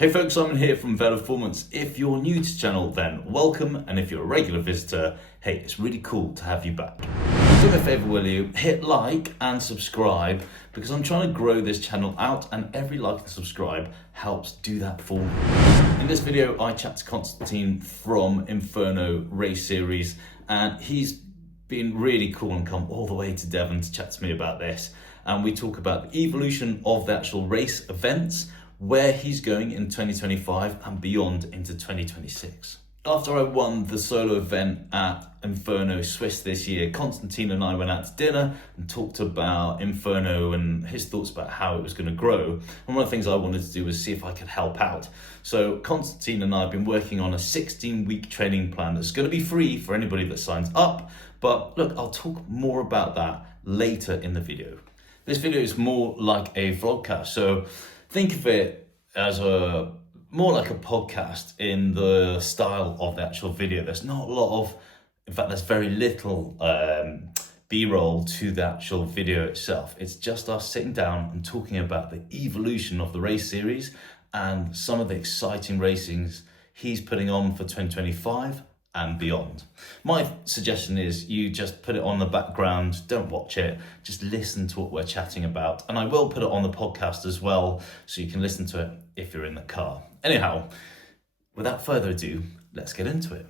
Hey folks, Simon here from Inferno Performance. If you're new to the channel, then welcome, and if you're a regular visitor, hey, it's really cool to have you back. Do me a favour, will you? Hit like and subscribe, because I'm trying to grow this channel out, and every like and subscribe helps do that for me. In this video, I chat to Konstantin from Inferno Race Series, and he's been really cool and come all the way to Devon to chat to me about this. And we talk about the evolution of the actual race events, where he's going in 2025 and beyond into 2026. After I won the solo event at Inferno Swiss this year, Konstantin and I went out to dinner and talked about Inferno and his thoughts about how it was going to grow. And one of the things I wanted to do was see if I could help out. So Konstantin and I have been working on a 16-week training plan that's going to be free for anybody that signs up. But look, I'll talk more about that later in the video. This video is more like a vlogcast, so think of it as more like a podcast in the style of the actual video. There's not a lot of, in fact, there's very little B-roll to the actual video itself. It's just us sitting down and talking about the evolution of the race series and some of the exciting racings he's putting on for 2025 and beyond. My suggestion is you just put it on the background, don't watch it, just listen to what we're chatting about. And I will put it on the podcast as well, so you can listen to it if you're in the car. Anyhow, without further ado, let's get into it.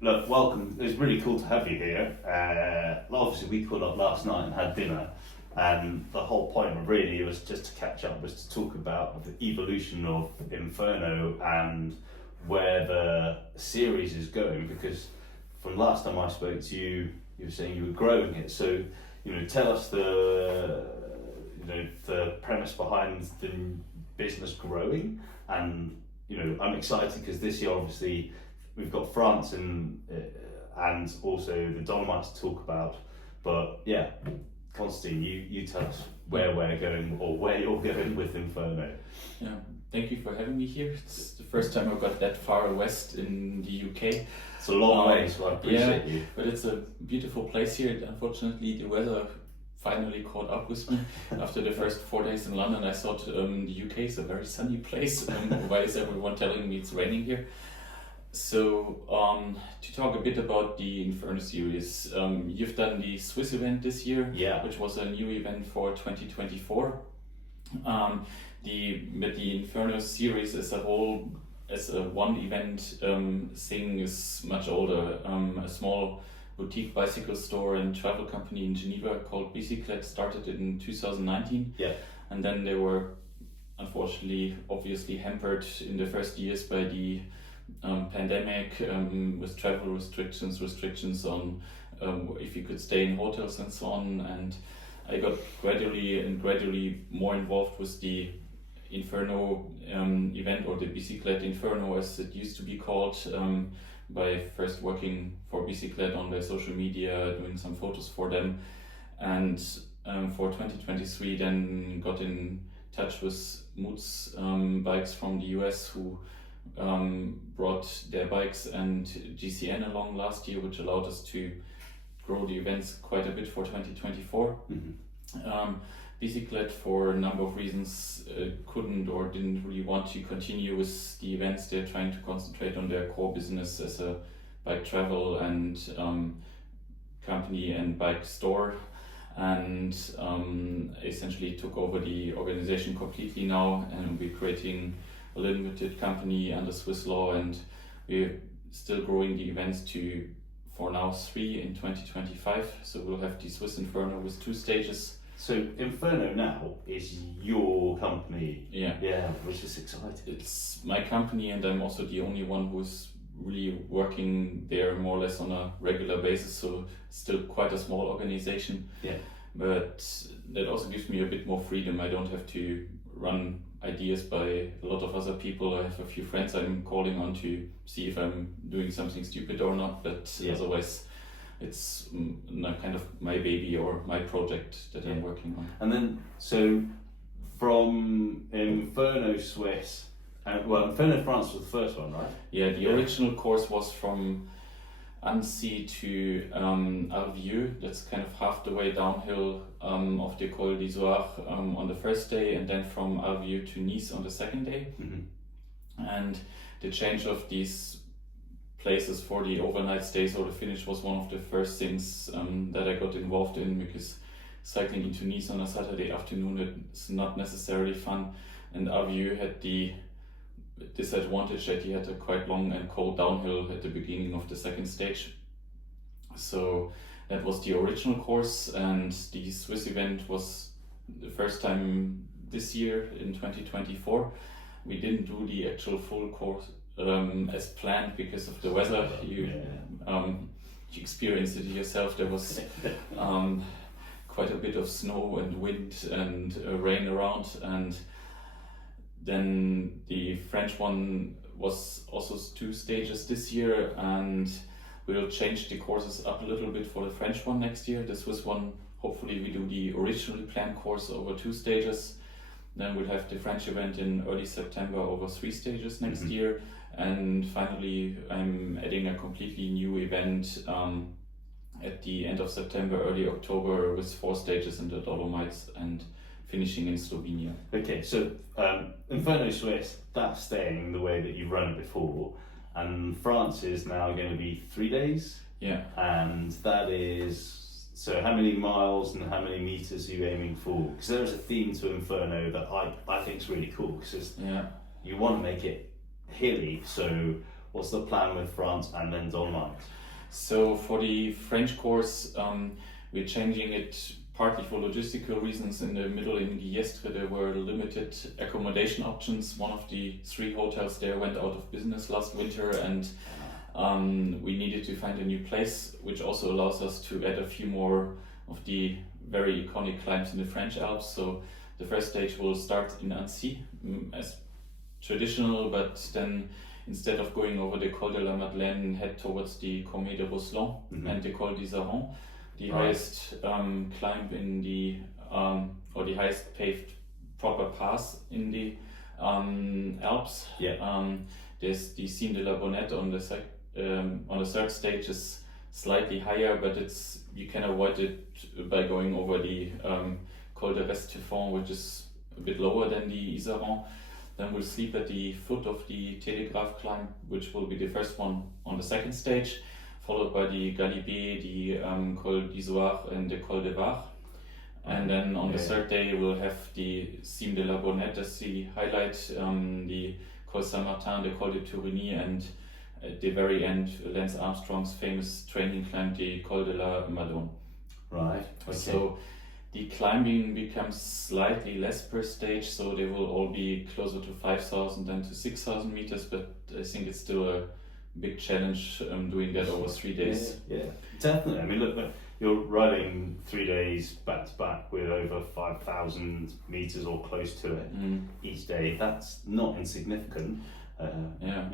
Look, welcome. It's really cool to have you here. Obviously we caught up last night and had dinner, and the whole point really was just to catch up, was to talk about the evolution of Inferno and where the series is going, because from last time I spoke to you, you were saying you were growing it. So, tell us the premise behind the business growing. And, I'm excited because this year, obviously, we've got France and also the Dolomites to talk about. But yeah, Konstantin, you tell us where we're going, or where you're going with Inferno. Yeah, thank you for having me here. It's the first time I got that far west in the UK. It's a long way, so I appreciate you. But it's a beautiful place here. Unfortunately, the weather finally caught up with me. After the first 4 days in London, I thought the UK is a very sunny place. Why is everyone telling me it's raining here? So, to talk a bit about the Inferno series, you've done the Swiss event this year, which was a new event for 2024. The Inferno series as a whole, as a one event thing, is much older. A small boutique bicycle store and travel company in Geneva called Bicyclists started in 2019. And then they were unfortunately obviously hampered in the first years by the pandemic, with travel restrictions on if you could stay in hotels and so on. And I got gradually more involved with the Inferno event, or the Bicyclette Inferno as it used to be called, by first working for Bicyclette on their social media, doing some photos for them, and for 2023 then got in touch with Moods bikes from the US, who brought their bikes and GCN along last year, which allowed us to grow the events quite a bit for 2024. Bicyclette, for a number of reasons, couldn't or didn't really want to continue with the events. They're trying to concentrate on their core business as a bike travel and company and bike store, and essentially took over the organization completely now, and we're creating a limited company under Swiss law, and we're still growing the events to, for now, 3 in 2025. So we'll have the Swiss Inferno with 2 stages. So Inferno now is your company. Yeah, which is exciting. It's my company, and I'm also the only one who's really working there more or less on a regular basis. So still quite a small organization. But that also gives me a bit more freedom. I don't have to run ideas by a lot of other people. I have a few friends I'm calling on to see if I'm doing something stupid or not, but otherwise it's kind of my baby or my project that I'm working on. And then, so from Inferno Swiss, Inferno France was the first one, right? Yeah, the original course was from Annecy to Alvieux. That's kind of half the way downhill of the Col d'Isoire on the first day, and then from Alvieux to Nice on the second day. And the change of these places for the overnight stays or the finish was one of the first things that I got involved in, because cycling into Nice on a Saturday afternoon is not necessarily fun, and Alvieux had the disadvantage that he had a quite long and cold downhill at the beginning of the second stage. So that was the original course, and the Swiss event was the first time this year in 2024. We didn't do the actual full course as planned because of the weather. You experienced it yourself. There was quite a bit of snow and wind and rain around, and then the French one was also 2 stages this year, and we'll change the courses up a little bit for the French one next year. The Swiss one, hopefully we do the originally planned course over 2 stages. Then we'll have the French event in early September over 3 stages next year. And finally, I'm adding a completely new event at the end of September, early October, with 4 stages in the Dolomites and finishing in Slovenia. Okay, so Inferno Swiss, that's staying the way that you've run it before, and France is now going to be 3 days. Yeah. And that is, so how many miles and how many meters are you aiming for? Because there is a theme to Inferno that I think is really cool, because you want to make it hilly. So what's the plan with France and then Dolomites? So for the French course, we're changing it partly for logistical reasons. In the middle, in the Yestre, there were limited accommodation options. One of the 3 hotels there went out of business last winter, and we needed to find a new place, which also allows us to add a few more of the very iconic climbs in the French Alps. So the first stage will start in Annecy as traditional, but then instead of going over the Col de la Madeleine, head towards the Commet de Rosselin and the Col d'Isaron, the highest climb in the or the highest paved proper pass in the Alps. There's the Cime de la Bonnette on the third stage is slightly higher, but you can avoid it by going over the Col de Restifont, which is a bit lower than the Isaron. Then we'll sleep at the foot of the Telegraph climb, which will be the first one on the second stage, followed by the Galibier, the Col d'Isoire and the Col de Var. And then on the third day we'll have the Cime de la Bonnette as the highlight, the Col Saint-Martin, the Col de Tourigny, and at the very end, Lance Armstrong's famous training climb, the Col de la Madone. Right. Okay. So the climbing becomes slightly less per stage, so they will all be closer to 5,000 than to 6,000 meters, but I think it's still a big challenge doing that over 3 days. Yeah, definitely. I mean, look, you're riding 3 days back to back with over 5,000 meters or close to it each day. That's not insignificant. You know.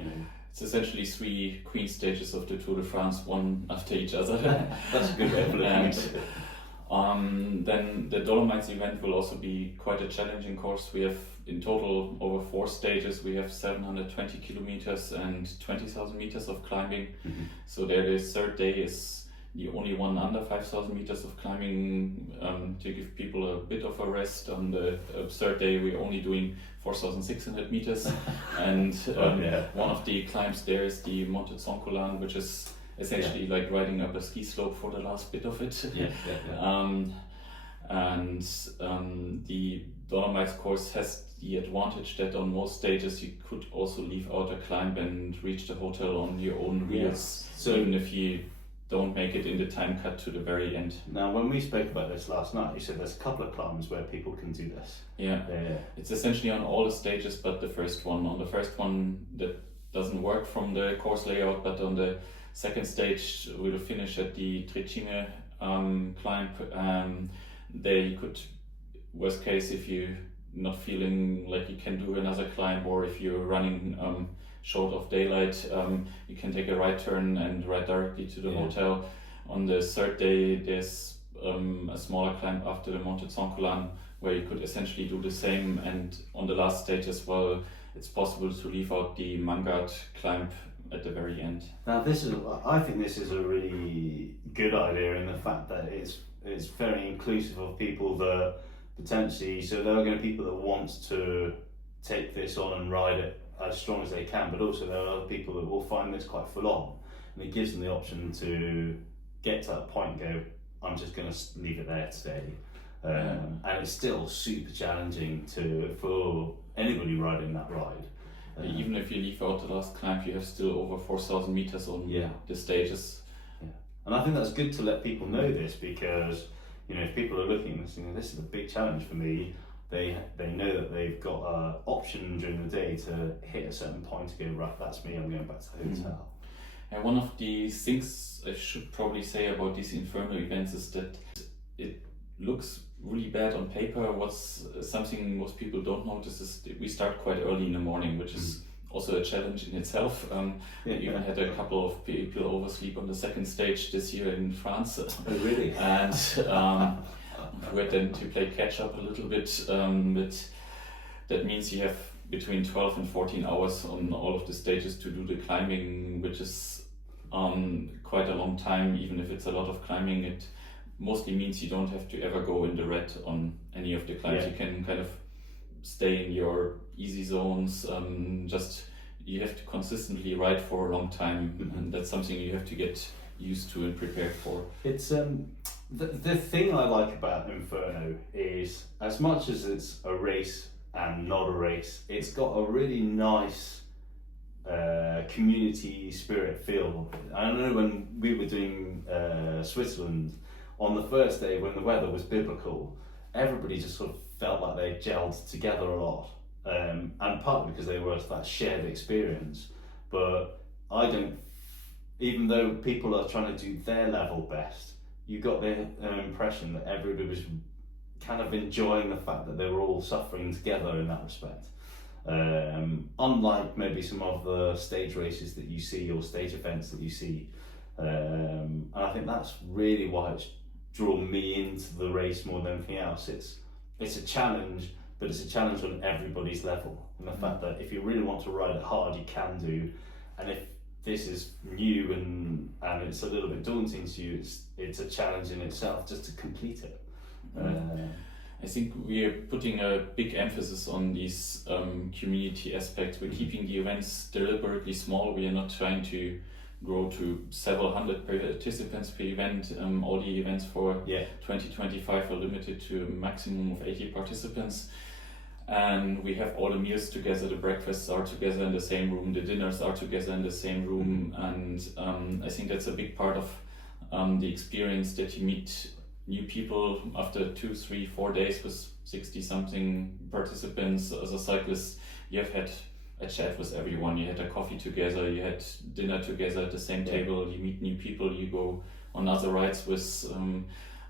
It's essentially 3 queen stages of the Tour de France, one after each other. That's a good way of looking at it. Then the Dolomites event will also be quite a challenging course. We have in total over 4 stages. We have 720 kilometers and 20,000 meters of climbing. So there, the third day is the only one under 5,000 meters of climbing to give people a bit of a rest. On the third day, we're only doing 4,600 meters, and one of the climbs there is the Monte Zoncolan, which is essentially like riding up a ski slope for the last bit of it. And the Dolomites course has the advantage that on most stages you could also leave out a climb and reach the hotel on your own wheels, so even if you don't make it in the time cut to the very end. Now, when we spoke about this last night, you said there's a couple of climbs where people can do this. It's essentially on all the stages but the first one. On the first one, that doesn't work from the course layout, but on the second stage we'll finish at the Trecime climb. There you could, worst case, if you're not feeling like you can do another climb, or if you're running short of daylight, you can take a right turn and ride directly to the hotel. On the third day there's a smaller climb after the Monte Zoncolan where you could essentially do the same, and on the last stage as well it's possible to leave out the Mangard climb at the very end. Now I think this is a really good idea in the fact that it's very inclusive of people that potentially, so there are going to be people that want to take this on and ride it as strong as they can, but also there are other people that will find this quite full on, and it gives them the option to get to that point and go, I'm just going to leave it there today. And it's still super challenging for anybody riding that ride. Even if you leave out the last climb, you have still over 4,000 meters on the stages. Yeah. And I think that's good to let people know this, because if people are looking and saying, this is a big challenge for me, they know that they've got an option during the day to hit a certain point to go, right, that's me, I'm going back to the hotel. And one of the things I should probably say about these Inferno events is that it looks really bad on paper. What's something most people don't notice is that we start quite early in the morning, which is also a challenge in itself. We even had a couple of people oversleep on the second stage this year in France. Oh, really? And we had then to play catch up a little bit, but that means you have between 12 and 14 hours on all of the stages to do the climbing, which is quite a long time. Even if it's a lot of climbing, it mostly means you don't have to ever go in the red on any of the climbs. You can kind of stay in your easy zones. You have to consistently ride for a long time, and that's something you have to get used to and prepared for. It's the thing I like about Inferno is, as much as it's a race and not a race, it's got a really nice community spirit feel. I know when we were doing Switzerland, on the first day when the weather was biblical, everybody just sort of felt like they gelled together a lot, and partly because they were that shared experience. But even though people are trying to do their level best, you got the impression that everybody was kind of enjoying the fact that they were all suffering together in that respect. Unlike maybe some of the stage races that you see or stage events that you see. And I think that's really why it's drawn me into the race more than anything else. It's a challenge, but it's a challenge on everybody's level. And the fact that if you really want to ride it hard, you can do. And if this is new and it's a little bit daunting to you, it's a challenge in itself just to complete it. I think we are putting a big emphasis on these community aspects. We're keeping the events deliberately small. We are not trying to grow to several hundred participants per event. All the events for 2025 are limited to a maximum of 80 participants. And we have all the meals together, the breakfasts are together in the same room, the dinners are together in the same room. And I think that's a big part of the experience, that you meet new people after 2, 3, 4 days with 60 something participants. As a cyclist, you have had a chat with everyone, you had a coffee together, you had dinner together at the same table, you meet new people, you go on other rides with,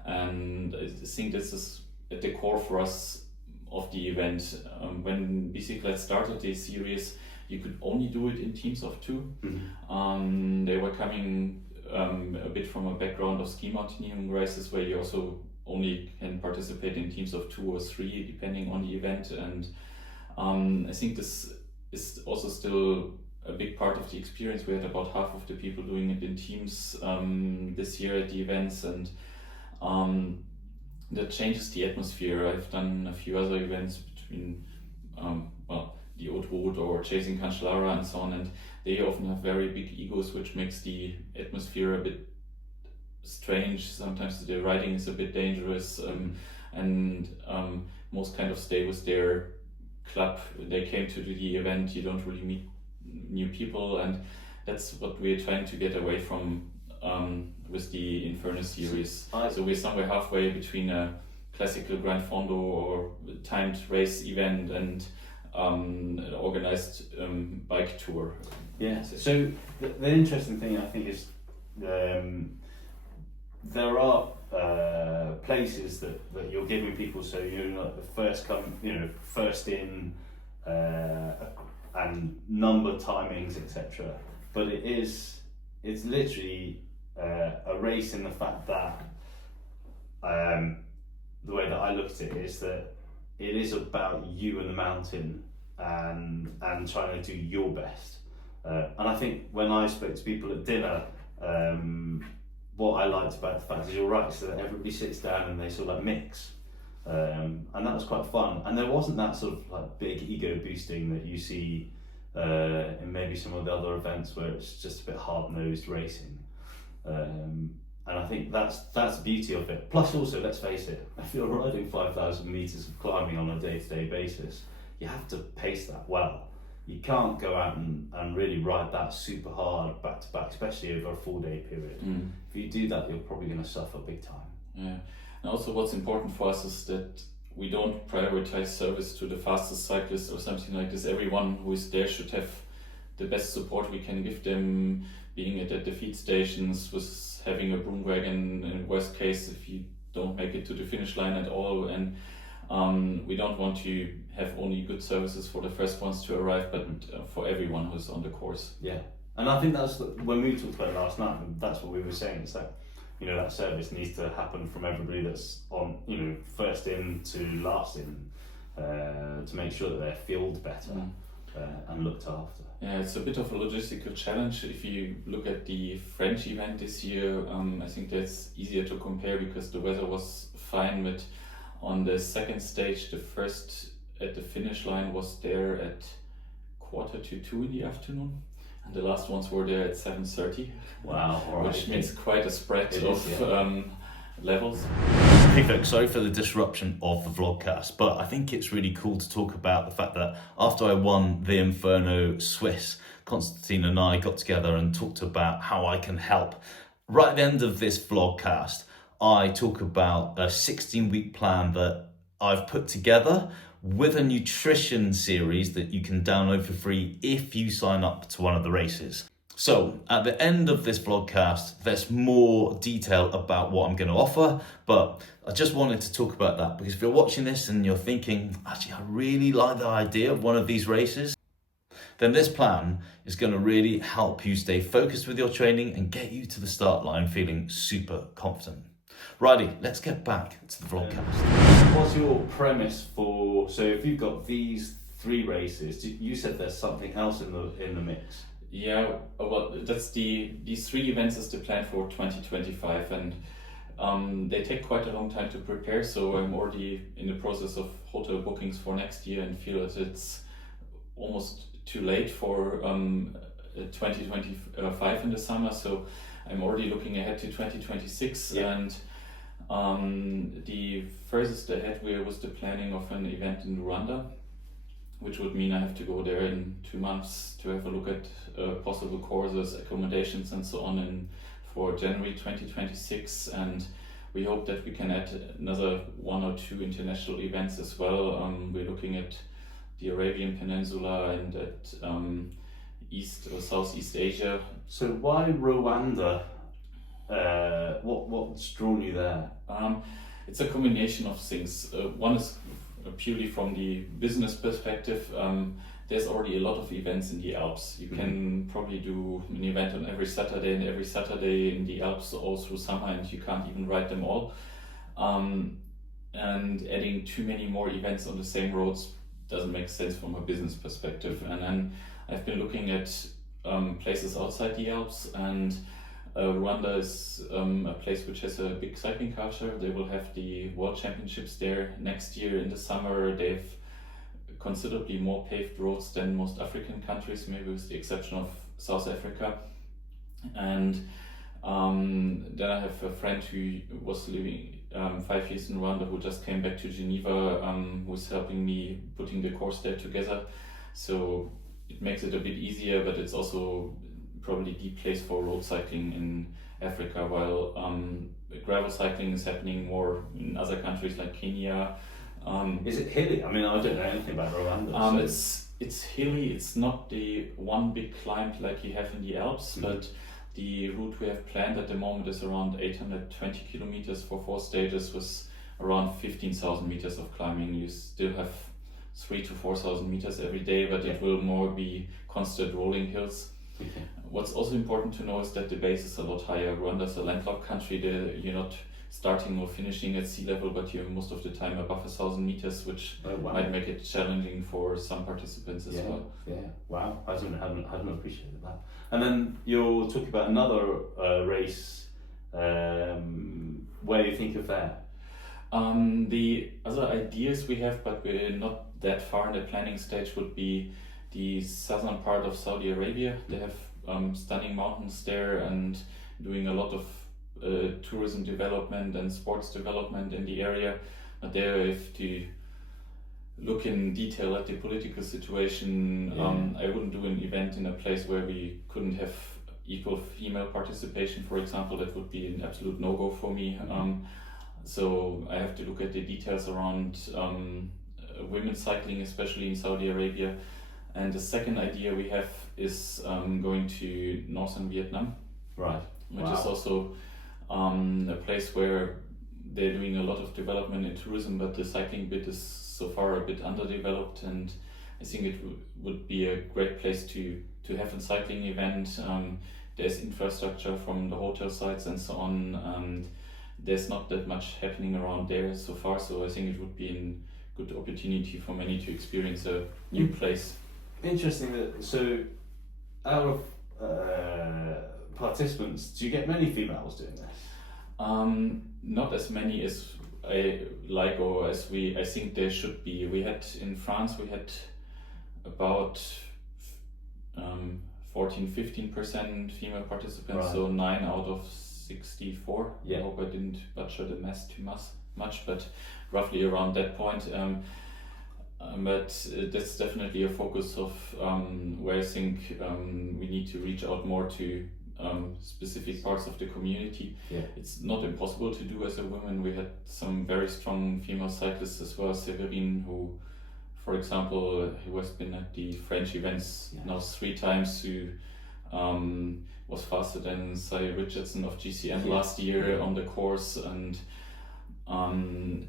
and I think this is at the core for us of the event. When Cyclists started this series, you could only do it in teams of 2. They were coming a bit from a background of ski mountaineering races, where you also only can participate in teams of 2 or 3 depending on the event. And I think this is also still a big part of the experience. We had about half of the people doing it in teams this year at the events, and that changes the atmosphere. I've done a few other events between the Haute Route or Chasing Cancellara and so on, and they often have very big egos, which makes the atmosphere a bit strange. Sometimes the riding is a bit dangerous, and most kind of stay with their club. They came to the event, you don't really meet new people, and that's what we're trying to get away from with the Inferno series. So we're somewhere halfway between a classical Grand Fondo or timed race event and an organized bike tour. Yeah, so the interesting thing I think is there are places that you're giving people, so you're not the first first in and number timings, etc. But it's literally a race in the fact that the way that I look at it is that it is about you and the mountain and trying to do your best. And I think when I spoke to people at dinner, what I liked about the fact is you're right, so that everybody sits down and they sort of like mix. And that was quite fun. And there wasn't that sort of like big ego boosting that you see in maybe some of the other events where it's just a bit hard-nosed racing. And I think that's the beauty of it. Plus also, let's face it, if you're riding 5,000 metres of climbing on a day-to-day basis, you have to pace that well. You can't go out and really ride that super hard back to back, especially over a 4-day period. If you do that, you're probably going to suffer big time. Yeah. And also what's important for us is that we don't prioritize service to the fastest cyclist or something like this. Everyone who is there should have the best support we can give them, being it at the feed stations, with having a broom wagon in worst case if you don't make it to the finish line at all. And we don't want to have only good services for the first ones to arrive, but for everyone who's on the course. Yeah, and I think that's when we talked about it last night, and that's what we were saying, is that, you know, that service needs to happen from everybody that's on, you know, first in to last in, to make sure that they're fueled better and looked after. Yeah, it's a bit of a logistical challenge. If you look at the French event this year, I think that's easier to compare because the weather was fine, but on the second stage, the first at the finish line was there at 1:45 in the afternoon, and the last ones were there at 7:30. Wow, all right. Which means quite a spread of levels. Hey folks, sorry for the disruption of the vlogcast, but I think it's really cool to talk about the fact that after I won the Inferno Swiss, Konstantin and I got together and talked about how I can help. Right at the end of this vlogcast, I talk about a 16-week plan that I've put together with a nutrition series that you can download for free if you sign up to one of the races. So at the end of this vlogcast, there's more detail about what I'm going to offer, but I just wanted to talk about that because if you're watching this and you're thinking, actually, I really like the idea of one of these races, then this plan is going to really help you stay focused with your training and get you to the start line feeling super confident. Righty, let's get back to the vlogcast. What's your premise for, so if you've got these 3 races, you said there's something else in the mix? Yeah, well, that's these 3 events is the plan for 2025, and they take quite a long time to prepare. So I'm already in the process of hotel bookings for next year and feel that it's almost too late for 2025 in the summer. So I'm already looking ahead to 2026, and the furthest ahead was the planning of an event in Rwanda, which would mean I have to go there in 2 months to have a look at possible courses, accommodations and so on, and for January 2026. And we hope that we can add another 1 or 2 international events as well. We're looking at the Arabian Peninsula and at East or Southeast Asia. So why Rwanda? What's drawn you there? It's a combination of things. One is purely from the business perspective. There's already a lot of events in the Alps. You can probably do an event on every Saturday and every Saturday in the Alps all through summer, and you can't even ride them all. And adding too many more events on the same roads doesn't make sense from a business perspective. And then I've been looking at places outside the Alps, and Rwanda is a place which has a big cycling culture. They will have the World Championships there next year in the summer. They have considerably more paved roads than most African countries, maybe with the exception of South Africa. And then I have a friend who was living 5 years in Rwanda, who just came back to Geneva, who's helping me putting the course there together. So it makes it a bit easier, but it's also probably the place for road cycling in Africa, while gravel cycling is happening more in other countries like Kenya. Is it hilly? I mean, I don't know anything about Rwanda. It's hilly. It's not the one big climb like you have in the Alps, but the route we have planned at the moment is around 820 kilometers for 4 stages with around 15,000 meters of climbing. You still have 3,000 to 4,000 meters every day, but it will more be constant rolling hills. What's also important to know is that the base is a lot higher. Rwanda is a landlocked country. You're not starting or finishing at sea level, but you're most of the time above 1,000 meters, which might make it challenging for some participants as well. Yeah, wow, I hadn't appreciated that. And then you're talking about another race. Where do you think of that? The other ideas we have, but we're not that far in the planning stage, would be the southern part of Saudi Arabia. They have stunning mountains there and doing a lot of tourism development and sports development in the area. But there we have to look in detail at the political situation. I wouldn't do an event in a place where we couldn't have equal female participation, for example. That would be an absolute no-go for me. So I have to look at the details around women's cycling, especially in Saudi Arabia. And the second idea we have is going to northern Vietnam, right? Which is also a place where they're doing a lot of development in tourism, but the cycling bit is so far a bit underdeveloped, and I think it would be a great place to have a cycling event. There's infrastructure from the hotel sites and so on, and there's not that much happening around there so far, so I think it would be a good opportunity for many to experience a new place. Interesting. So out of participants, do you get many females doing this? Not as many as I like, or as I think there should be. We had in France, we had about 14-15% female participants, right. So 9 out of 64. Yeah. I hope I didn't butcher the math too much, but roughly around that point. But that's definitely a focus of where I think we need to reach out more to specific parts of the community. Yeah. It's not impossible to do as a woman. We had some very strong female cyclists as well. Severine, who, for example, who has been at the French events now 3 times, who was faster than Sally Richardson of GCM last year on the course. And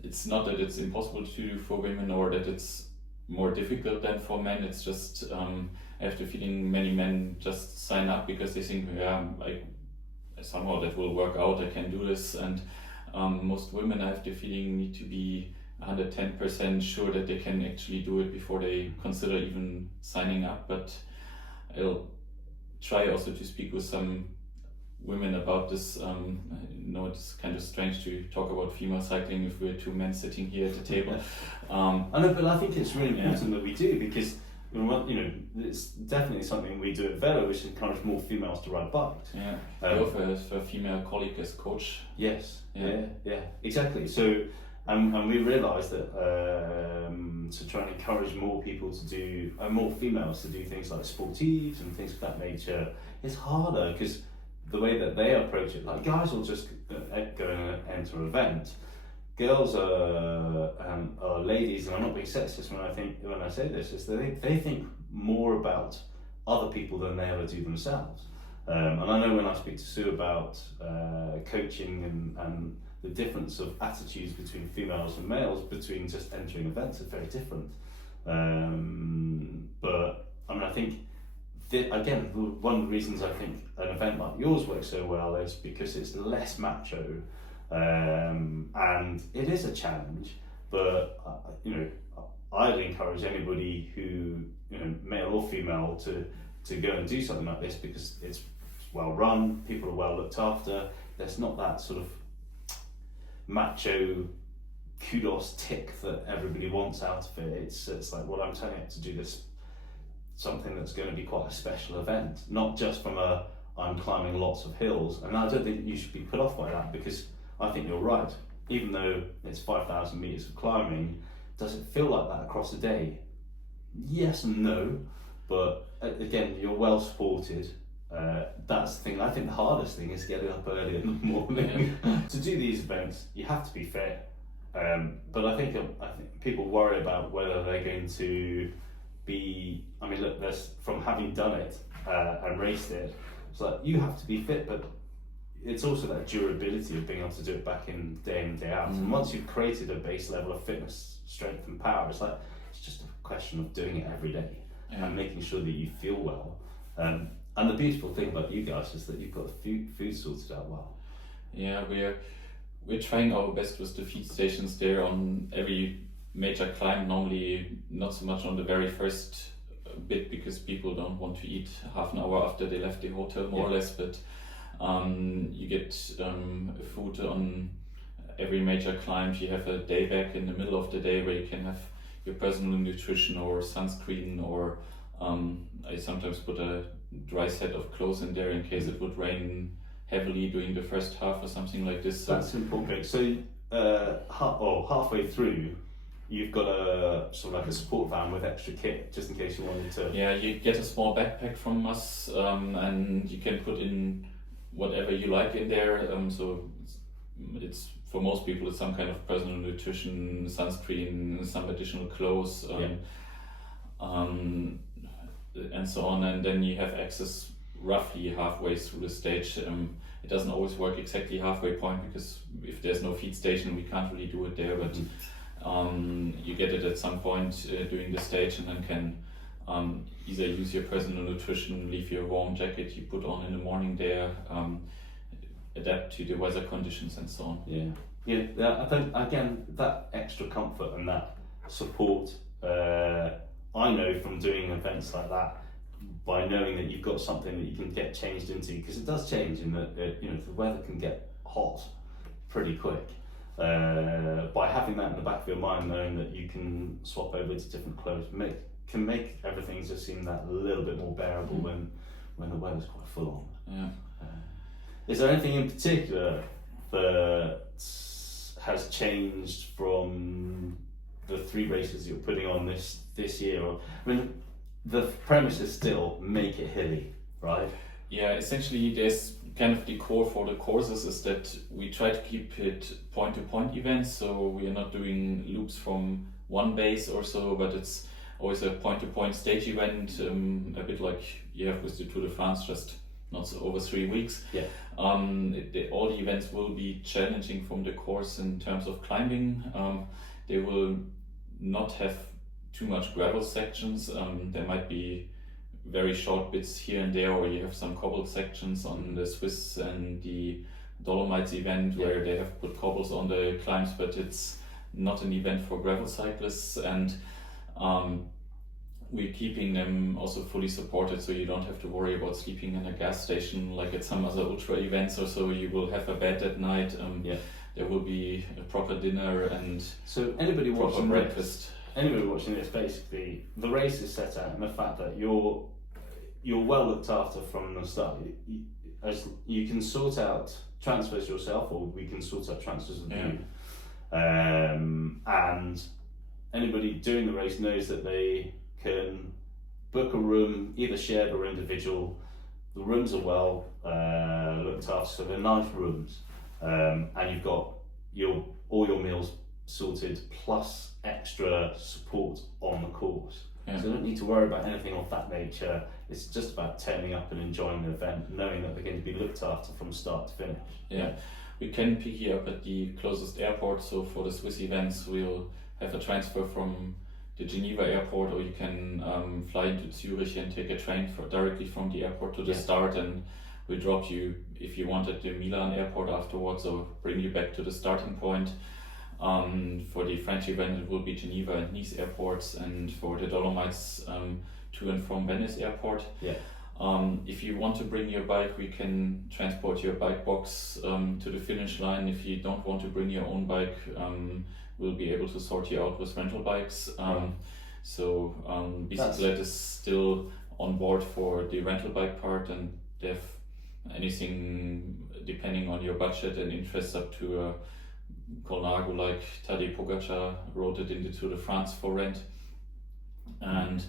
it's not that it's impossible to do for women or that it's more difficult than for men. It's just I have the feeling many men just sign up because they think, somehow that will work out, I can do this. And most women, I have the feeling, need to be 110% sure that they can actually do it before they consider even signing up. But I'll try also to speak with some women about this. I know it's kind of strange to talk about female cycling if we're 2 men sitting here at the table. I know, but I think it's really important that we do, because it's definitely something we do at Velo, which encourage more females to ride bikes. Yeah, you offer a female colleague as coach. Yes, yeah, exactly. So, and we realised that to try and encourage more people to do, more females to do things like sportives and things of that nature, it's harder because the way that they approach it, like guys will just go and enter an event. Girls are ladies, and I'm not being sexist when I say this, is they think more about other people than they ever do themselves. And I know when I speak to Sue about coaching and the difference of attitudes between females and males between just entering events is very different. But I mean, I think again, one of the reasons I think an event like yours works so well is because it's less macho. And it is a challenge, but I'd encourage anybody who, male or female, to go and do something like this, because it's well run, people are well looked after, there's not that sort of macho kudos tick that everybody wants out of it. It's like, well, I'm turning up to do this, something that's going to be quite a special event, not just from I'm climbing lots of hills. And I don't think you should be put off by that, because I think you're right. Even though it's 5,000 meters of climbing, does it feel like that across a day? Yes and no, but again, you're well supported. That's the thing. I think the hardest thing is getting up early in the morning. To do these events, you have to be fit. But I think people worry about whether they're going to be. I mean, look, from having done it and raced it, it's like you have to be fit, but it's also that durability of being able to do it back in day out. And once you've created a base level of fitness, strength and power, it's just a question of doing it every day and making sure that you feel well. And the beautiful thing about you guys is that you've got the food sorted out well. Yeah, we're trying our best with the feed stations there on every major climb. Normally not so much on the very first bit, because people don't want to eat half an hour after they left the hotel, more or less, but you get food on every major climb. You have a day back in the middle of the day where you can have your personal nutrition or sunscreen, or I sometimes put a dry set of clothes in there in case it would rain heavily during the first half or something like this. So that's important. So halfway through, you've got a sort of like a support van with extra kit, just in case you wanted to. yeah, you get a small backpack from us, and you can put in whatever you like in there. So it's for most people it's some kind of personal nutrition, sunscreen, some additional clothes, and so on. And then you have access roughly halfway through the stage. It doesn't always work exactly halfway point, because if there's no feed station we can't really do it there, but you get it at some point during the stage, and then can either use your personal nutrition, leave your warm jacket you put on in the morning there, adapt to the weather conditions and so on. I think again that extra comfort and that support, I know from doing events like that, by knowing that you've got something that you can get changed into, because it does change in that the weather can get hot pretty quick. By having that in the back of your mind, knowing that you can swap over to different clothes, can make everything just seem that a little bit more bearable when the weather's quite full on. Is there anything in particular that has changed from the 3 races you're putting on this year? I mean, the premise is still make it hilly, right? Yeah, essentially there's kind of the core for the courses is that we try to keep it point-to-point events, so we are not doing loops from one base or so, but it's always a point-to-point stage event, a bit like you have with the Tour de France, just not so over 3 weeks. All the events will be challenging from the course in terms of climbing. They will not have too much gravel sections. There might be very short bits here and there, or you have some cobbled sections on the Swiss and the Dolomites event where they have put cobbles on the climbs, but it's not an event for gravel cyclists. And we're keeping them also fully supported, so you don't have to worry about sleeping in a gas station like at some other ultra events or so. You will have a bed at night. There will be a proper dinner and so anybody proper watching breakfast. Anybody watching this, basically, the race is set out, and the fact that you're well looked after from the start. You can sort out transfers yourself, or we can sort out transfers with you. And anybody doing the race knows that they can book a room, either shared or individual. The rooms are well looked after, so they're nice rooms, and you've got all your meals sorted, plus extra support on the course. So you don't need to worry about anything of that nature. It's just about turning up and enjoying the event, knowing that they're going to be looked after from start to finish. We can pick you up at the closest airport, so for the Swiss events we'll have a transfer from the Geneva airport, or you can fly into Zurich and take a train directly from the airport to the start, and we drop you, if you want, at the Milan airport afterwards, or bring you back to the starting point. For the French event it will be Geneva and Nice airports, and for the Dolomites to and from Venice airport. If you want to bring your bike, we can transport your bike box to the finish line. If you don't want to bring your own bike, we'll be able to sort you out with rental bikes. So Bicyclette is still on board for the rental bike part, and they have anything depending on your budget and interest up to a Colnago like Tadej Pogacar rode it in the Tour de France for rent. And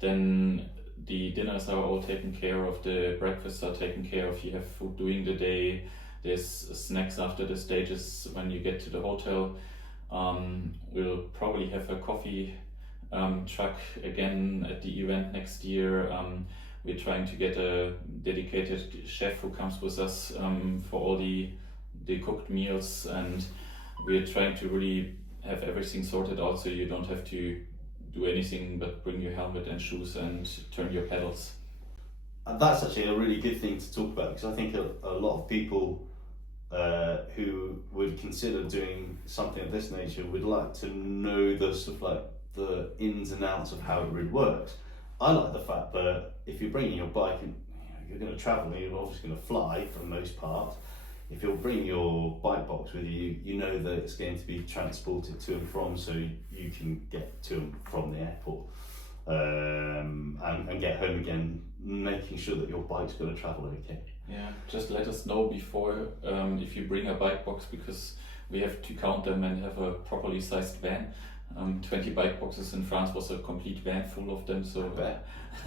then the dinners are all taken care of, the breakfasts are taken care of, you have food during the day, there's snacks after the stages when you get to the hotel. We'll probably have a coffee truck again at the event next year. We're trying to get a dedicated chef who comes with us for all the cooked meals, and we're trying to really have everything sorted out so you don't have to do anything but bring your helmet and shoes and turn your pedals. And that's actually a really good thing to talk about, because I think a lot of people who would consider doing something of this nature would like to know the sort of like the ins and outs of how it really works. I like the fact that if you're bringing your bike and you're going to travel, you're obviously going to fly for the most part. If you're bringing your bike box with you, you know that it's going to be transported to and from, so you can get to and from the airport and get home again, making sure that your bike's going to travel okay. Yeah, just let us know before if you bring a bike box, because we have to count them and have a properly sized van. 20 bike boxes in France was a complete van full of them. So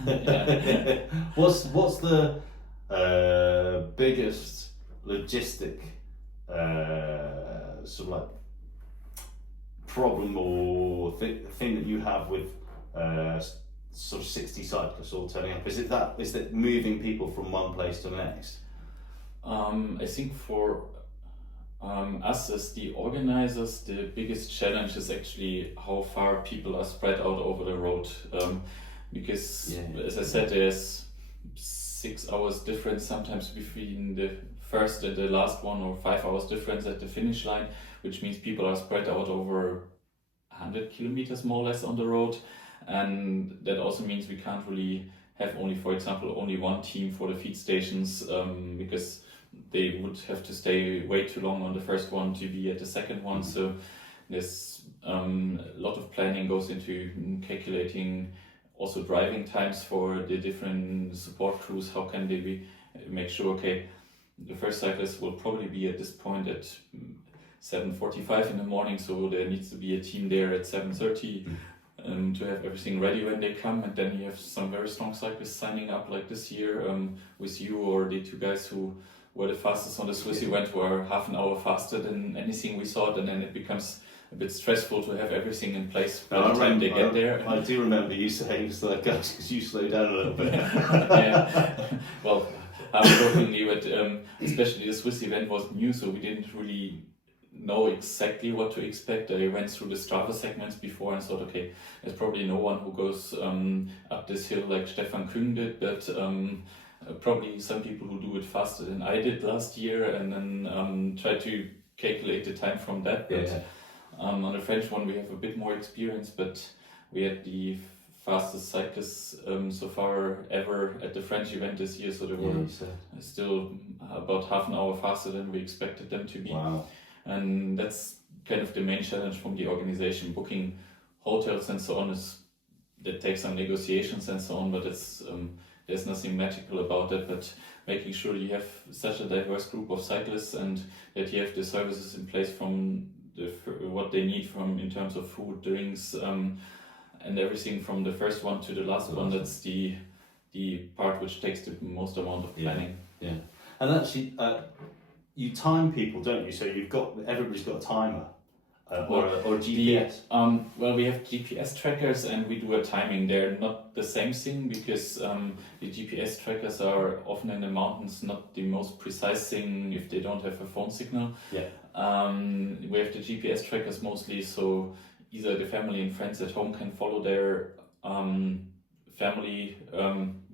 yeah. What's the biggest logistic sort of like problem or thing that you have with sort of 60 cyclists all turning up? Is it moving people from one place to the next? I think for us as the organizers, the biggest challenge is actually how far people are spread out over the road, because as I said, there's 6 hours difference sometimes between the first and the last one, or 5 hours difference at the finish line, which means people are spread out over 100 kilometers more or less on the road. And that also means we can't really have for example, only one team for the feed stations, because they would have to stay way too long on the first one to be at the second one. So there's a lot of planning goes into calculating also driving times for the different support crews. How can they make sure, okay, the first cyclist will probably be at this point at 7:45 in the morning, so there needs to be a team there at 7:30 to have everything ready when they come. And then you have some very strong cyclists signing up, like this year with you, or the two guys who were the fastest on the Swiss event were half an hour faster than anything we thought, and then it becomes a bit stressful to have everything in place by the time they get there. I do remember you saying to the guys, because you slow down a little bit. Yeah. Well, jokingly, but especially the Swiss event was new, so we didn't really know exactly what to expect. I went through the Strava segments before and thought, okay, there's probably no one who goes up this hill like Stefan Küng did, but probably some people who do it faster than I did last year, and then try to calculate the time from that. But on the French one we have a bit more experience, but we had the fastest cyclists so far ever at the French event this year, so they were still about half an hour faster than we expected them to be. Wow. And that's kind of the main challenge from the organization. Booking hotels and so on that takes some negotiations and so on, but it's there's nothing magical about it, but making sure you have such a diverse group of cyclists and that you have the services in place from what they need from in terms of food, drinks, and everything from the first one to the last one. That's the part which takes the most amount of planning. Yeah. And actually, you time people, don't you? So everybody's got a timer or a GPS. Well, we have GPS trackers and we do a timing. They're not the same thing, because the GPS trackers are often in the mountains not the most precise thing if they don't have a phone signal. Yeah. We have the GPS trackers mostly, so either the family and friends at home can follow their family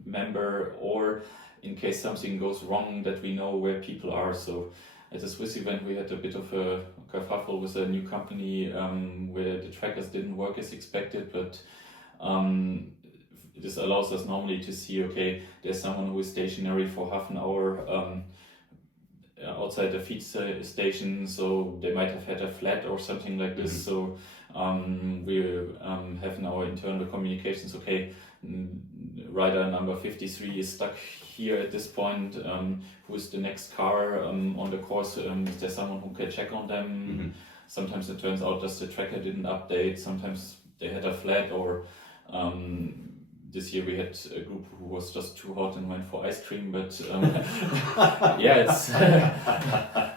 member, or in case something goes wrong, that we know where people are. So at the Swiss event we had a bit of a kerfuffle with a new company where the trackers didn't work as expected, but this allows us normally to see, okay, there's someone who is stationary for half an hour outside the feed station, so they might have had a flat or something like this. So we have in our internal communications, okay, rider number 53 is stuck here at this point. Who is the next car on the course? Is there someone who can check on them? Sometimes it turns out that the tracker didn't update. Sometimes they had a flat, or this year we had a group who was just too hot and went for ice cream. But yeah,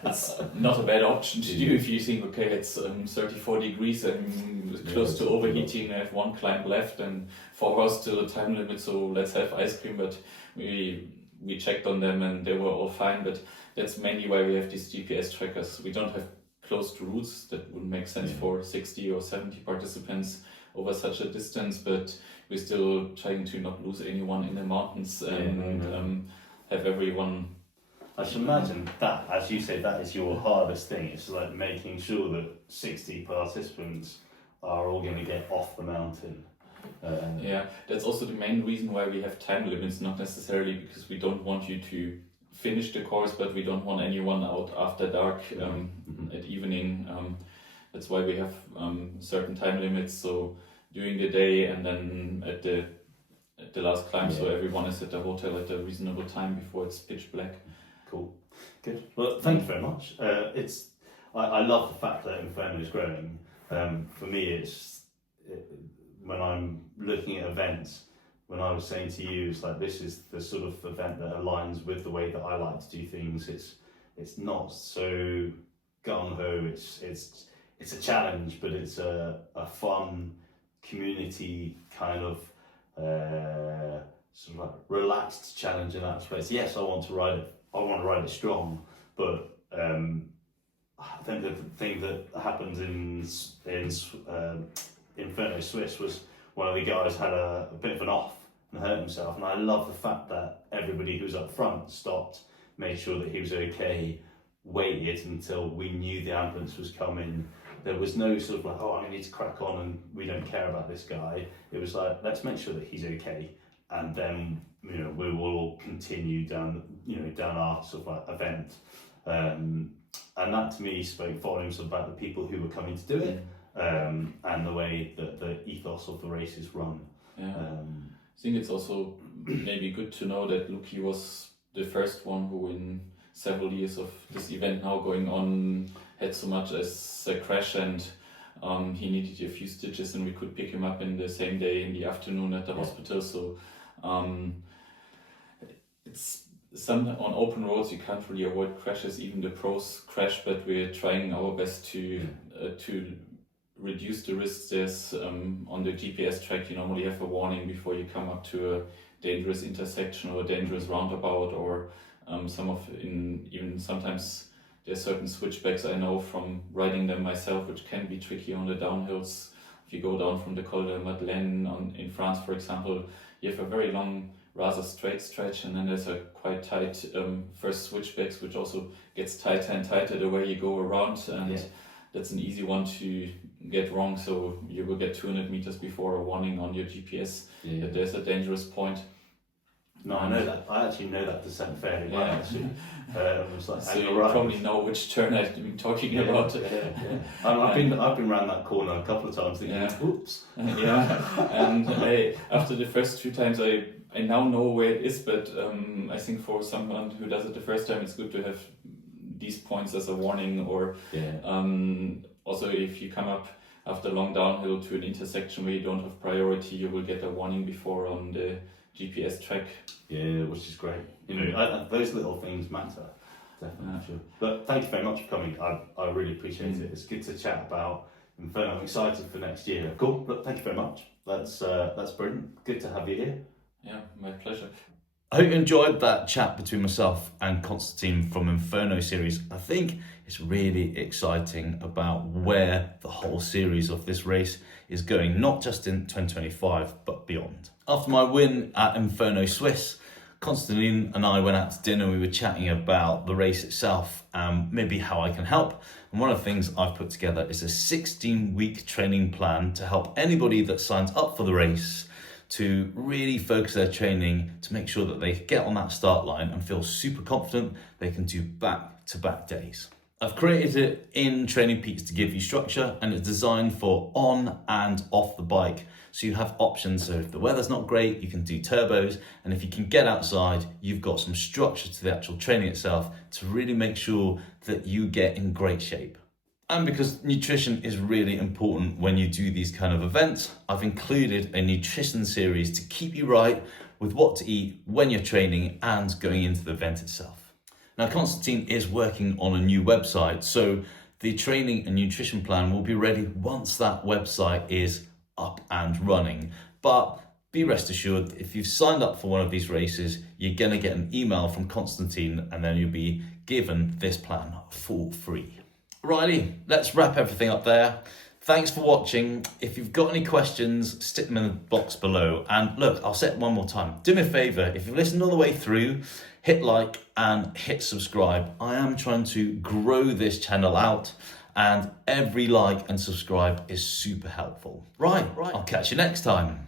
it's not a bad option to do if you think, okay, it's 34 degrees and close to overheating. I have one climb left and 4 hours till the time limit, so let's have ice cream. But we checked on them and they were all fine. But that's mainly why we have these GPS trackers. We don't have closed routes that wouldn't make sense for 60 or 70 participants over such a distance, but we're still trying to not lose anyone in the mountains and have everyone I should imagine that, as you say, that is your hardest thing. It's like making sure that 60 participants are all going to get off the mountain. Yeah, that's also the main reason why we have time limits, not necessarily because we don't want you to finish the course, but we don't want anyone out after dark at evening. That's why we have certain time limits, so during the day and then at the last climb, so everyone is at the hotel at a reasonable time before it's pitch black. Cool, good. Well, thank you very much. I love the fact that Inferno is growing. For me, when I'm looking at events, when I was saying to you, it's like this is the sort of event that aligns with the way that I like to do things. It's not so gung ho. It's a challenge, but it's a fun community kind of sort of like relaxed challenge in that space. Yes, I want to ride it. I want to ride it strong, but I think the thing that happens in Inferno Swiss was one of the guys had a bit of an off and hurt himself, and I love the fact that everybody who was up front stopped, made sure that he was okay, waited until we knew the ambulance was coming. There was no sort of like, oh, I need to crack on and we don't care about this guy. It was like, let's make sure that he's okay, and then we will all continue down our sort of like event. And that to me spoke volumes about the people who were coming to do it, and the way that the ethos of the race is run. Yeah. I think it's also maybe good to know that Luki was the first one who in several years of this event now going on had so much as a crash, and he needed a few stitches, and we could pick him up in the same day in the afternoon at the hospital. So it's on open roads you can't really avoid crashes. Even the pros crash, but we're trying our best to reduce the risks. There's on the GPS track you normally have a warning before you come up to a dangerous intersection or a dangerous roundabout, or even sometimes there's certain switchbacks I know from riding them myself, which can be tricky on the downhills. If you go down from the Col de Madeleine in France, for example, you have a very long, rather straight stretch, and then there's a quite tight first switchbacks, which also gets tighter and tighter the way you go around, and that's an easy one to get wrong. So you will get 200 meters before a warning on your GPS that there's a dangerous point. No, I know that. I actually know that descent fairly well. Actually, so you probably know which turn I've been talking about. I've been around that corner a couple of times thinking, oops. And after the first 2 times, I now know where it is. But I think for someone who does it the first time, it's good to have these points as a warning. Or also, if you come up after long downhill to an intersection where you don't have priority, you will get a warning before on the GPS track. Yeah, which is great. Those little things matter, definitely. Sure. But thank you very much for coming. I really appreciate it. It's good to chat about Inferno. I'm excited for next year. Cool. But thank you very much. That's brilliant. Good to have you here. Yeah, my pleasure. I hope you enjoyed that chat between myself and Konstantin from Inferno series. I think it's really exciting about where the whole series of this race is going, not just in 2025, but beyond. After my win at Inferno Swiss, Konstantin and I went out to dinner. We were chatting about the race itself and maybe how I can help. And one of the things I've put together is a 16-week training plan to help anybody that signs up for the race to really focus their training to make sure that they get on that start line and feel super confident they can do back-to-back days. I've created it in Training Peaks to give you structure, and it's designed for on and off the bike. So you have options. So if the weather's not great, you can do turbos. And if you can get outside, you've got some structure to the actual training itself to really make sure that you get in great shape. And because nutrition is really important when you do these kind of events, I've included a nutrition series to keep you right with what to eat when you're training and going into the event itself. Now, Konstantin is working on a new website, so the training and nutrition plan will be ready once that website is up and running. But be rest assured, if you've signed up for one of these races, you're going to get an email from Konstantin, and then you'll be given this plan for free. Righty, let's wrap everything up there. Thanks for watching. If you've got any questions, stick them in the box below. And look, I'll say it one more time. Do me a favor, if you've listened all the way through, hit like and hit subscribe. I am trying to grow this channel out, and every like and subscribe is super helpful. Right, I'll catch you next time.